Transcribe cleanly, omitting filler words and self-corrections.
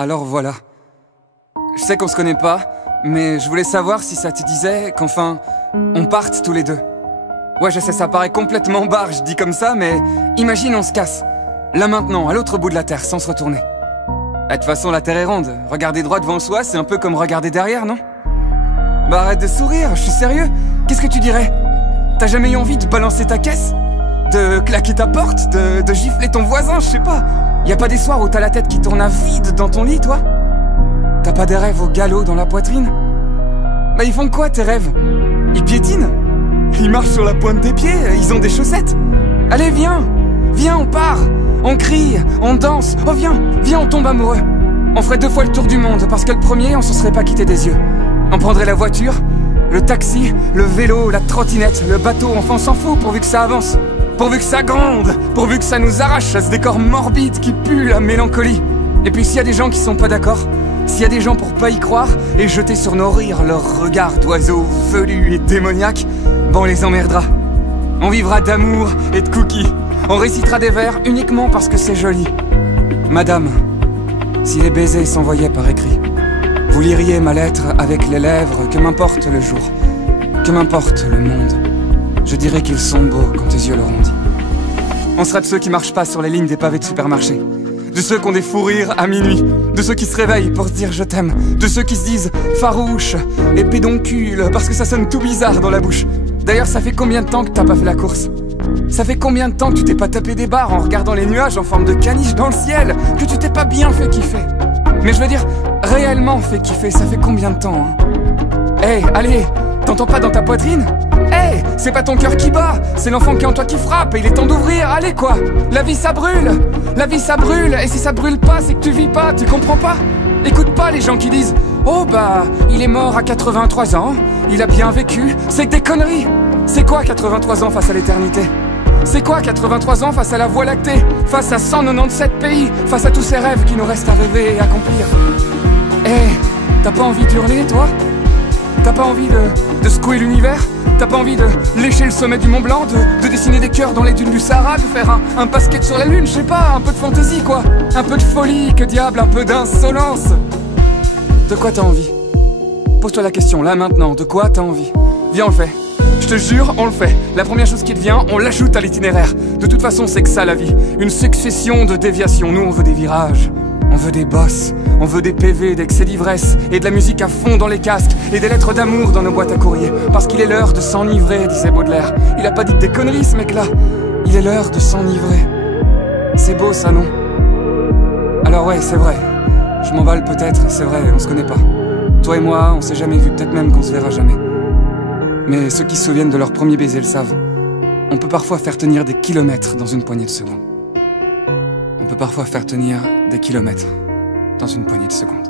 Alors voilà. Je sais qu'on se connaît pas, mais je voulais savoir si ça te disait qu'enfin, on parte tous les deux. Ouais, je sais, ça paraît complètement barge, dit comme ça, mais imagine on se casse. Là maintenant, à l'autre bout de la Terre, sans se retourner. De toute façon, la Terre est ronde. Regarder droit devant soi, c'est un peu comme regarder derrière, non? Bah arrête de sourire, je suis sérieux. Qu'est-ce que tu dirais? T'as jamais eu envie de balancer ta caisse? De claquer ta porte? De gifler ton voisin, je sais pas. Y a pas des soirs où t'as la tête qui tourne à vide dans ton lit, toi? T'as pas des rêves au galop dans la poitrine? Bah ils font quoi tes rêves? Ils piétinent? Ils marchent sur la pointe des pieds? Ils ont des chaussettes? Allez viens! Viens, on part! On crie, on danse, oh viens, viens on tombe amoureux. On ferait 2 fois le tour du monde, parce que le premier on s'en serait pas quitté des yeux. On prendrait la voiture, le taxi, le vélo, la trottinette, le bateau, enfin on s'en fout pourvu que ça avance. Pourvu que ça gronde, pourvu que ça nous arrache à ce décor morbide qui pue la mélancolie. Et puis s'il y a des gens qui sont pas d'accord, s'il y a des gens pour pas y croire et jeter sur nos rires leur regard d'oiseaux velus et démoniaques, bon on les emmerdera. On vivra d'amour et de cookies. On récitera des vers uniquement parce que c'est joli. Madame, si les baisers s'envoyaient par écrit, vous liriez ma lettre avec les lèvres, que m'importe le jour, que m'importe le monde. Je dirais qu'ils sont beaux quand tes yeux l'auront dit. On sera de ceux qui marchent pas sur les lignes des pavés de supermarché, de ceux qui ont des fous rires à minuit, de ceux qui se réveillent pour se dire je t'aime, de ceux qui se disent farouche et pédoncule parce que ça sonne tout bizarre dans la bouche. D'ailleurs, ça fait combien de temps que t'as pas fait la course? Ça fait combien de temps que tu t'es pas tapé des barres en regardant les nuages en forme de caniche dans le ciel? Que tu t'es pas bien fait kiffer? Mais je veux dire, réellement fait kiffer, ça fait combien de temps, hein? Hey, allez, t'entends pas dans ta poitrine? Hey, c'est pas ton cœur qui bat, c'est l'enfant qui est en toi qui frappe et il est temps d'ouvrir, allez quoi! La vie ça brûle! La vie ça brûle, et si ça brûle pas, c'est que tu vis pas, tu comprends pas? Écoute pas les gens qui disent oh bah, il est mort à 83 ans, il a bien vécu, c'est que des conneries! C'est quoi 83 ans face à l'éternité? C'est quoi 83 ans face à la Voie lactée? Face à 197 pays? Face à tous ces rêves qui nous restent à rêver et accomplir? Eh, t'as pas envie d'hurler, toi? T'as pas envie de secouer l'univers? T'as pas envie de lécher le sommet du Mont Blanc? De dessiner des cœurs dans les dunes du Sahara? De faire un basket sur la lune? Je sais pas, un peu de fantaisie, quoi. Un peu de folie, que diable, un peu d'insolence. De quoi t'as envie? Pose-toi la question, là, maintenant, de quoi t'as envie? Viens, on le fait. Je te jure, on le fait. La première chose qui te vient, on l'ajoute à l'itinéraire. De toute façon, c'est que ça la vie. Une succession de déviations. Nous, on veut des virages. On veut des bosses. On veut des PV, d'excès d'ivresse. Et de la musique à fond dans les casques. Et des lettres d'amour dans nos boîtes à courrier. Parce qu'il est l'heure de s'enivrer, disait Baudelaire. Il a pas dit des conneries, ce mec-là. Il est l'heure de s'enivrer. C'est beau, ça, non? Alors ouais, c'est vrai. Je m'emballe peut-être, c'est vrai, on se connaît pas. Toi et moi, on s'est jamais vu, peut-être même qu'on se verra jamais. Mais ceux qui se souviennent de leur premier baiser le savent. On peut parfois faire tenir des kilomètres dans une poignée de secondes. On peut parfois faire tenir des kilomètres dans une poignée de secondes.